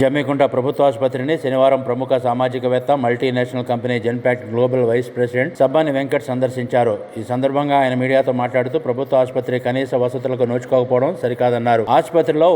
జమ్మికుంట ప్రభుత్వ ఆసుపత్రిని శనివారం ప్రముఖ సామాజికవేత్త multinational company Genpact global vice president Sabbani Venkat సందర్శించారు. ఈ సందర్భంగా ఆయన మీడియాతో మాట్లాడుతూ ప్రభుత్వ ఆసుపత్రి కనీస వసతులకు నోచుకోకపోవడం సరికాదన్నారు. ఆసుపత్రిలో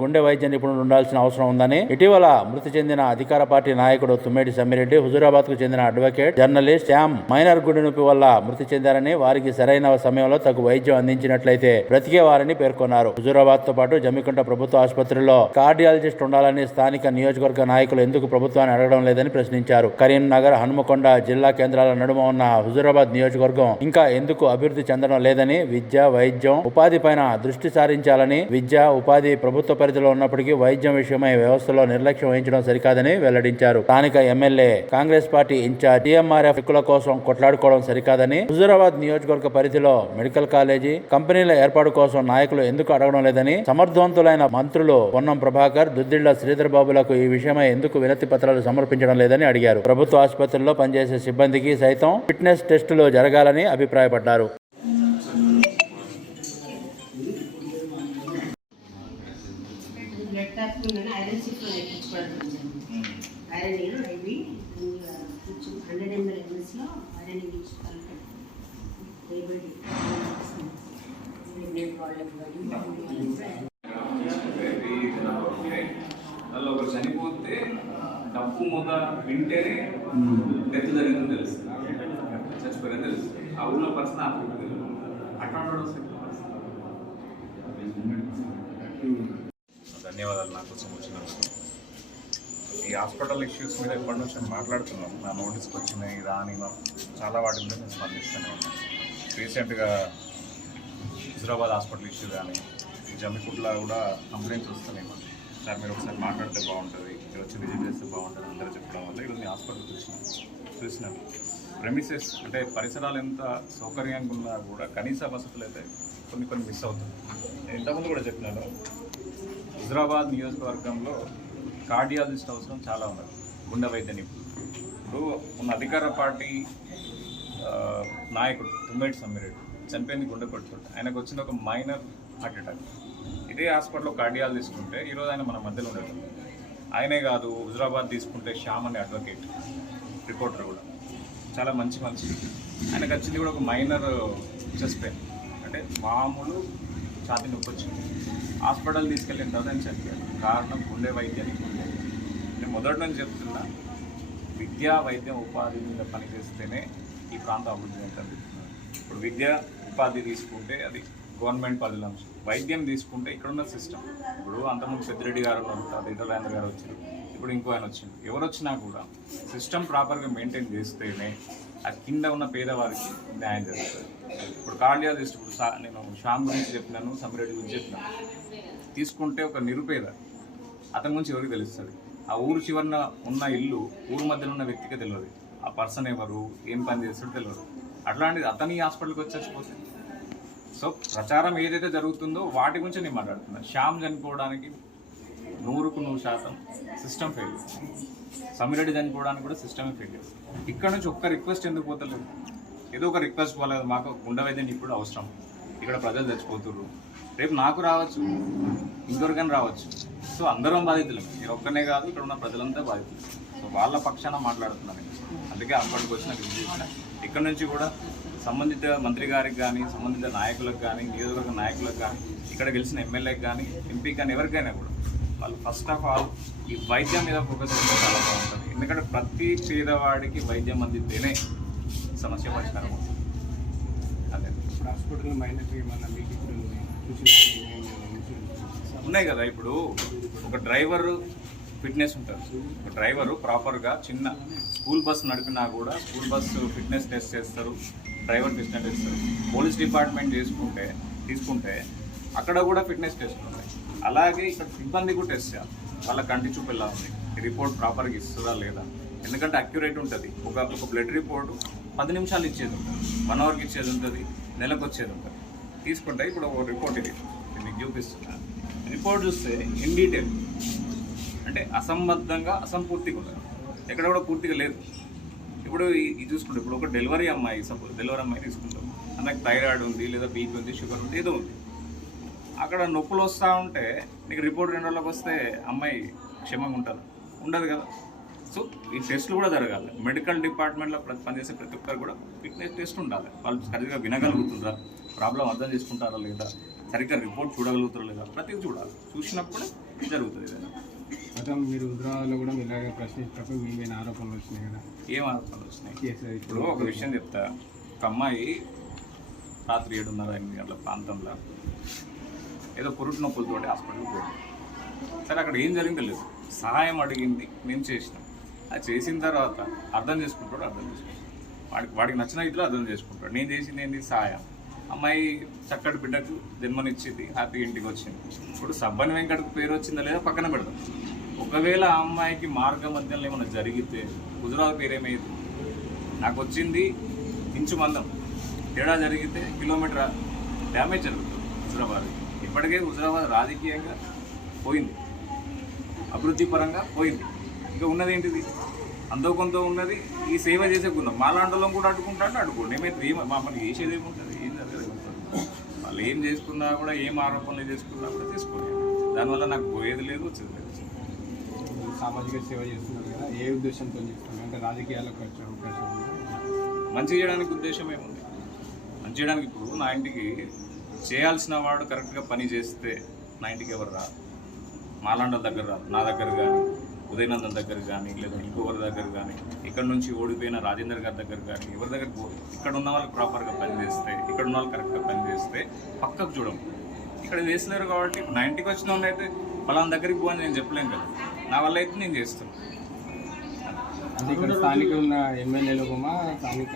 గుండె వైద్య నిపుణులు ఉండాల్సిన అవసరం ఉందని ఇటీవల మృతి చెందిన అధికార పార్టీ నాయకుడు తుమ్మేటి సమ్మిరెడ్డి హుజూరాబాద్కు చెందిన అడ్వకేట్ జర్నలిస్ట్ శ్యామ్ మైనర్ గుండె నొప్పి వల్ల మృతి చెందారని వారికి సరైన సమయంలో తగు వైద్యం అందించినట్లయితే బ్రతికేవారని పేర్కొన్నారు. హుజూరాబాద్తో పాటు జమ్మికుంట ప్రభుత్వ ఆసుపత్రిలో కార్డియాలజిస్ట్ ఉండాలని స్థానిక నియోజకవర్గ నాయకులు ఎందుకు ప్రభుత్వాన్ని అడగడం లేదని ప్రశ్నించారు. కరీంనగర్ హనుమకొండ జిల్లా కేంద్రాల నడుమ ఉన్న హుజూరాబాద్ నియోజకవర్గం ఇంకా ఎందుకు అభివృద్ధి చెందడం లేదని విద్య వైద్యం ఉపాధి పైన దృష్టి సారించాలని విద్య ఉపాధి ప్రభుత్వ పరిధిలో ఉన్నప్పటికీ వైద్యం విషయమై వ్యవస్థలో నిర్లక్ష్యం వహించడం సరికాదని వెల్లడించారు. స్థానిక MLA Congress party in-charge TMRF హక్కుల కోసం కొట్లాడుకోవడం సరికాదని హుజూరాబాద్ నియోజకవర్గ పరిధిలో మెడికల్ కాలేజీ కంపెనీల ఏర్పాటు కోసం నాయకులు ఎందుకు అడగడం లేదని సమర్థవంతులైన మంత్రులు పొన్నం ప్రభాకర్ దుద్దిళ్ళ శ్రీధర్బాబు బాబులకు ఈ విషయమై ఎందుకు వినతి పత్రాలు సమర్పించడం లేదని అడిగారు. ప్రభుత్వ ఆసుపత్రుల్లో పనిచేసే సిబ్బందికి సైతం ఫిట్నెస్ టెస్టులు జరగాలని అభిప్రాయపడ్డారు. ఐరన్ డప్పు మొద వింటేనే డెత్ జరిగిందని తెలుసు. చచ్చిపోయారని తెలుసు. ఆ ఊళ్ళో పర్సన్ ఆ ఊళ్ళో తెలియదు? ధన్యవాదాలు. నా కోసం వచ్చినందుకు. ఈ హాస్పిటల్ ఇష్యూస్ మీద ఎప్పటి నుంచి మాట్లాడుతున్నాం. నా నోటీస్కి వచ్చినాయి రాని చాలా వాటి మీద నేను స్పందిస్తూనే ఉన్నాను. రీసెంట్గా హుజరాబాద్ హాస్పిటల్ ఇష్యూ కానీ జమ్మికుట్ల కూడా కంప్లైంట్స్ వస్తున్నాయి మాకు. సార్ మీరు ఒకసారి మాట్లాడితే బాగుంటుంది ఇక్కడ వచ్చి విజిట్ చేస్తే బాగుంటుంది అందరూ చెప్పడం వల్ల ఈరోజు మీ హాస్పిటల్ చూసినాం చూసినాను ప్రెమిసెస్ అంటే పరిసరాలు ఎంత సౌకర్యంగా ఉన్నా కూడా కనీస వసతులు అయితే కొన్ని కొన్ని మిస్ అవుతాయి. నేను ఇంతకుముందు కూడా చెప్పినాను హుజరాబాద్ నియోజకవర్గంలో కార్డియాలజిస్ట్ అవసరం చాలా ఉన్నది గుండె వైద్య నిపుణులు. ఇప్పుడు ఉన్న అధికార పార్టీ నాయకుడు తుమ్మేటి సమ్మిరెడ్డి చనిపోయింది గుండె కొట్టుకుంటే ఆయనకు వచ్చిన ఒక మైనర్ హార్ట్ అటాక్. ఇదే హాస్పిటల్లో కార్డియాలు తీసుకుంటే ఈరోజు ఆయన మన మధ్యలో ఉండేది ఆయనే కాదు హుజరాబాద్ తీసుకుంటే శ్యామ్ అనే అడ్వకేట్ రిపోర్టర్ కూడా. చాలా మంచి మనిషి. ఆయనకు వచ్చింది కూడా ఒక మైనర్ చెస్ట్ పెయిన్. అంటే మామూలు ఛాతీ నొప్పి వచ్చింది. హాస్పిటల్ తీసుకెళ్ళిన తర్వాత ఆయన చనిపోయారు కారణం గుండె వైద్యాన్ని నేను మొదటి నుంచి చెప్తున్నా విద్యా వైద్యం ఉపాధి మీద పనిచేస్తేనే ఈ ప్రాంతం అభివృద్ధి ఉంటుంది ఇప్పుడు విద్య ఉపాధి తీసుకుంటే అది గవర్నమెంట్ పదిల వైద్యం తీసుకుంటే ఇక్కడున్న సిస్టమ్. ఇప్పుడు అంతకుముందు పెద్దిరెడ్డి గారు ఉన్నారు తర్వాత గారు వచ్చారు. ఇప్పుడు ఇంకో ఆయన వచ్చింది ఎవరు వచ్చినా కూడా సిస్టమ్ ప్రాపర్గా మెయింటైన్ చేస్తేనే ఆ కింద ఉన్న పేదవారికి న్యాయం చేస్తారు ఇప్పుడు కార్డియాలజిస్ట్ ఇప్పుడు సా- నేను శ్యామ్ గురించి చెప్పినాను సమిరెడ్డి గురించి చెప్పినాను. తీసుకుంటే ఒక నిరుపేద అతని గురించి ఎవరికి తెలుస్తుంది? ఆ ఊరు చివరన ఉన్న ఇల్లు ఊరు మధ్యలో ఉన్న వ్యక్తికి తెలియదు ఆ పర్సన్ ఎవరు ఏం పని చేస్తాడో తెలియదు అట్లాంటిది అతని హాస్పిటల్కి వచ్చేసిపోతే సో ప్రచారం ఏదైతే జరుగుతుందో వాటి గురించి నేను మాట్లాడుతున్నా. శ్యామ్ చనిపోవడానికి నూరుకు నూరు శాతం సిస్టమ్ ఫెయిల్ సమిరెడ్డి చనిపోవడానికి కూడా సిస్టమే ఫెయిల్ ఇక్కడ నుంచి ఒక్క రిక్వెస్ట్ ఎందుకు పోతలేదు? ఏదో ఒక రిక్వెస్ట్ పోలేదు. మాకు గుండె వైద్యం ఇప్పుడు అవసరం. ఇక్కడ ప్రజలు చచ్చిపోతున్నారు రేపు నాకు రావచ్చు ఇంకొకరికైనా రావచ్చు. సో అందరం బాధితులు. మీరు ఒక్కనే కాదు ఇక్కడ ఉన్న ప్రజలంతా బాధితులు. సో వాళ్ళ పక్షాన మాట్లాడుతున్నాను అందుకే అప్పటికి వచ్చిన ఇక్కడ నుంచి కూడా సంబంధిత మంత్రి గారికి కానీ సంబంధిత నాయకులకు కానీ నియోజకవర్గ నాయకులకు కానీ ఇక్కడ గెలిచిన ఎమ్మెల్యేకి కానీ ఎంపీకి కానీ ఎవరికైనా కూడా వాళ్ళు ఫస్ట్ ఆఫ్ ఆల్ ఈ వైద్యం మీద ఫోకస్ చేస్తే చాలా బాగుంటుంది. ఎందుకంటే ప్రతి పేదవాడికి వైద్యం అందితేనే సమస్య పరిష్కారం అవుతుంది. అదే. హాస్పిటల్ ఉన్నాయి? కదా ఇప్పుడు. ఒక డ్రైవర్ ఫిట్నెస్ ఉంటుంది. ఒక డ్రైవరు ప్రాపర్గా చిన్న స్కూల్ బస్ నడిపినా కూడా స్కూల్ బస్ ఫిట్నెస్ టెస్ట్ చేస్తారు. Driver fitness test police department చేసుకుంటే తీసుకుంటే అక్కడ కూడా ఫిట్నెస్ టెస్ట్ ఉంటాయి అలాగే ఇక్కడ సిబ్బంది కూడా టెస్ట్ చేయాలి. వాళ్ళ కంటి చూపు ఎలా ఉంది? రిపోర్ట్ ప్రాపర్గా ఇస్తుందా లేదా? ఎందుకంటే అక్యురేట్ ఉంటుంది. ఒక ఒక బ్లడ్ రిపోర్ట్ పది నిమిషాలు ఇచ్చేది ఉంటుంది. వన్ అవర్కి ఇచ్చేది ఉంటుంది. నెలకు వచ్చేది ఉంటుంది. తీసుకుంటే ఇప్పుడు ఒక రిపోర్ట్ ఇది. నేను మీకు రిపోర్ట్ చూస్తే ఇన్ డీటెయిల్. అంటే అసంబద్ధంగా అసంపూర్తిగా ఉంటుంది ఎక్కడ కూడా పూర్తిగా లేదు. ఇప్పుడు ఇది చూసుకుంటే ఇప్పుడు ఒక డెలివరీ అమ్మాయి సపోజ్ డెలివరీ అమ్మాయి తీసుకుంటాం. అన్నకి థైరాయిడ్ ఉంది లేదా బీపీ ఉంది షుగర్ ఉంది ఏదో ఉంది. అక్కడ నొప్పులు వస్తూ ఉంటే నీకు రిపోర్ట్ రెండు రోజులకు వస్తే అమ్మాయి క్షేమంగా ఉంటుంది. ఉండదు కదా. సో ఈ టెస్ట్లు కూడా జరగాలి. మెడికల్ డిపార్ట్మెంట్లో ప్రతి పనిచేసే ప్రతి ఒక్కరు కూడా ఫిట్నెస్ టెస్ట్ ఉండాలి. వాళ్ళు సరిగ్గా వినగలుగుతుందా? ప్రాబ్లం అర్థం చేసుకుంటారా లేదా? సరిగ్గా రిపోర్ట్ చూడగలుగుతారా లేదా? ప్రతిదీ చూడాలి. చూసినప్పుడే జరుగుతుంది ఏదైనా. గతం మీరు హుజరాబాద్లో కూడా ఇలాగే ప్రశ్నించినప్పుడు మీ మీద ఆరోపణలు వచ్చినాయి కదా? ఏం ఆరోపణలు వచ్చినాయి? ఇప్పుడు ఒక విషయం చెప్తా. ఒక అమ్మాయి రాత్రి ఏడున్నర ఎనిమిది గంటల ప్రాంతంలో ఏదో పురుటి నొప్పులతోటి హాస్పిటల్కి పోయింది. సరే అక్కడ ఏం జరిగిందో లేదు సహాయం అడిగింది. మేము చేసినాం. అది చేసిన తర్వాత అర్థం చేసుకుంటాడు అర్థం చేసుకుంటాడు. వాడికి వాడికి నచ్చిన ఇట్లా అర్థం చేసుకుంటాడు నేను చేసింది ఏంటి సహాయం. అమ్మాయి చక్కటి బిడ్డకు జన్మనిచ్చింది హ్యాపీ ఇంటికి వచ్చింది. ఇప్పుడు సబ్బని వెంకటకు పేరు వచ్చిందా లేదా పక్కన పెడతాం ఒకవేళ ఆ అమ్మాయికి మార్గ మధ్యలో ఏమైనా జరిగితే గుజరాత్ పేరు ఏమైంది? నాకు వచ్చింది ఇంచు మందం తేడా జరిగితే కిలోమీటర్ డ్యామేజ్ జరుగుతుంది హుజరాబాద్ ఇప్పటికే హుజరాబాద్ రాజకీయంగా పోయింది. అభివృద్ధి పరంగా పోయింది. ఇంకా ఉన్నది ఏంటిది? అంతో కొంత ఉన్నది ఈ సేవ చేసే గుణం. మాలాంటి కూడా అడ్డుకుంటాడు అడ్డుకోండి. ఏమైతే ఏం మనకి చేసేది ఏముంటుంది. వాళ్ళు ఏం చేసుకున్నా కూడా ఏం ఆరోపణలు చేసుకున్నా కూడా తీసుకోలేదు. దానివల్ల నాకు పోయేది లేదు వచ్చేది లేదు. సామాజిక సేవ చేస్తున్నారు కదా ఏ ఉద్దేశంతో చేస్తున్నారు? అంటే రాజకీయాలకు వచ్చే అవకాశం మంచి చేయడానికి ఉద్దేశం ఏముంది? మంచి చేయడానికి ఇప్పుడు నా ఇంటికి చేయాల్సిన వాడు కరెక్ట్గా పని చేస్తే నా ఇంటికి ఎవరు రారు? మాలాండల దగ్గర రారు. నా దగ్గర కానీ ఉదయనందన్ దగ్గర కానీ లేదా ఇంకొకరి దగ్గర కానీ ఇక్కడ నుంచి ఓడిపోయిన రాజేందర్ గారి దగ్గర కానీ ఎవరి దగ్గర ఇక్కడ ఉన్న వాళ్ళు ప్రాపర్గా పని చేస్తే ఇక్కడ ఉన్న వాళ్ళు కరెక్ట్గా పని చేస్తే పక్కకు చూడము ఇక్కడ వేసలేరు కాబట్టి నా ఇంటికి వచ్చిన వాళ్ళు అయితే పలానా దగ్గరికి పోని నేను చెప్పలేను కదా. నా వల్ల అయితే నేను చేస్తాను స్థానిక ఉన్న ఎమ్మెల్యేలు స్థానిక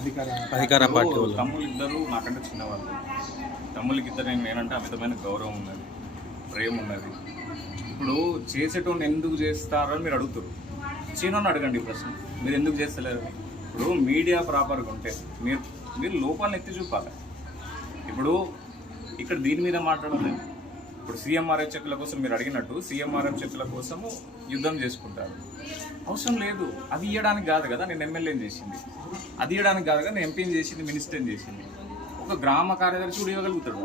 అధికార అధికార పార్టీ వాళ్ళు. తమ్ముళ్ళు ఇద్దరు నాకంటే చిన్నవాళ్ళు. తమ్ముళ్ళకి ఇద్దరు నేను నేనంటే అమితమైన గౌరవం ఉన్నది ప్రేమ ఉన్నది. ఇప్పుడు చేసేటోని ఎందుకు చేస్తారో అని మీరు అడుగుతారు చీనోని అడగండి ఈ ప్రశ్న. మీరు ఎందుకు చేస్తలేరు? ఇప్పుడు మీడియా ప్రాపర్గా ఉంటే మీరు మీరు లోపాలను ఎత్తి చూపాలి. ఇప్పుడు ఇక్కడ దీని మీద మాట్లాడలేదు ఇప్పుడు సీఎంఆర్ఎఫ్ చెక్కుల కోసం మీరు అడిగినట్టు సీఎంఆర్ఎఫ్ చెక్కుల కోసము యుద్ధం చేసుకుంటారు. అవసరం లేదు. అది ఇవ్వడానికి కాదు కదా నేను ఎమ్మెల్యేని చేసింది. అది ఇవ్వడానికి కాదు కదా నేను ఎంపీని చేసింది మినిస్టర్ని చేసింది. ఒక గ్రామ కార్యదర్శి కూడా ఇవ్వగలుగుతాడు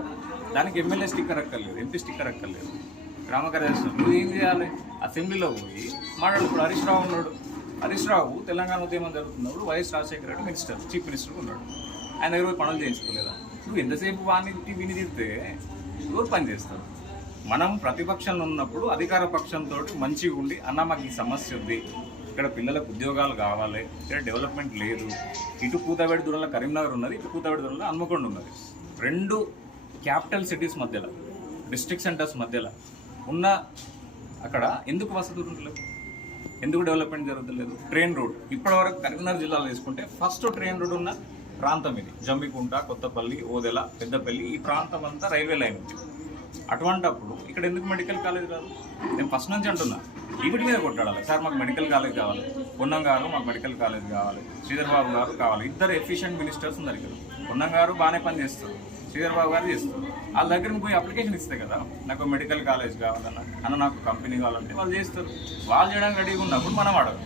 దానికి ఎమ్మెల్యే స్టిక్కర్ అక్కర్లేదు ఎంపీ స్టిక్కర్ అక్కర్లేదు. గ్రామ కార్యదర్శి నువ్వు ఏం చేయాలి? అసెంబ్లీలో పోయి మాట్లాడు. ఇప్పుడు హరీష్ రావు ఉన్నాడు. హరీష్ రావు తెలంగాణ ఉద్యమం జరుగుతున్నప్పుడు YS Rajasekhara Reddy minister chief minister ఉన్నాడు. ఆయన దగ్గర పోయి పనులు చేయించుకోలేదా? నువ్వు ఎంతసేపు వాడిని తిట్టి విని తిడితే ఎవరు పని చేస్తారు? మనం ప్రతిపక్షంలో ఉన్నప్పుడు అధికార పక్షంతో మంచిగా ఉండి అన్న మాకు ఈ సమస్య ఉంది. ఇక్కడ పిల్లలకు ఉద్యోగాలు కావాలి. ఇక్కడ డెవలప్మెంట్ లేదు. ఇటు కూతవేడి దూరంలో కరీంనగర్ ఉన్నది ఇటు కూతవేడి దూరంలో హన్మకొండ ఉన్నది. రెండు క్యాపిటల్ సిటీస్ మధ్యలో డిస్ట్రిక్ట్ సెంటర్స్ మధ్యలో ఉన్న అక్కడ ఎందుకు వసతులు ఉండలేవు ఎందుకు డెవలప్మెంట్ జరుగుతలేదు? ట్రైన్ రోడ్ ఇప్పటివరకు కరీంనగర్ జిల్లాలో తీసుకుంటే ఫస్ట్ ట్రైన్ రోడ్ ఉన్న ప్రాంతం ఇది. జమ్మికుంట కొత్తపల్లి ఓదెల పెద్దపల్లి ఈ ప్రాంతం అంతా రైల్వే లైన్ ఉంది. అటువంటప్పుడు ఇక్కడ ఎందుకు మెడికల్ కాలేజ్ కాదు నేను ఫస్ట్ నుంచి అంటున్నా. వీటి మీద కొట్టాడాలి సార్ మాకు మెడికల్ కాలేజ్ కావాలి. పొన్నం గారు మాకు మెడికల్ కాలేజ్ కావాలి. శ్రీధర్ బాబు గారు కావాలి. ఇద్దరు ఎఫిషియెంట్ మినిస్టర్స్ ఉన్నారు ఇక్కడ. పొన్నం గారు బాగానే పని చేస్తారు. శ్రీధర్ బాబు గారు చేస్తారు. వాళ్ళ దగ్గర పోయి అప్లికేషన్ ఇస్తే కదా నాకు మెడికల్ కాలేజ్ కావాలన్నా అన్న నాకు కంపెనీ కావాలంటే వాళ్ళు చేస్తారు. వాళ్ళు చేయడానికి రెడీగా ఉన్నప్పుడు మనం అడగం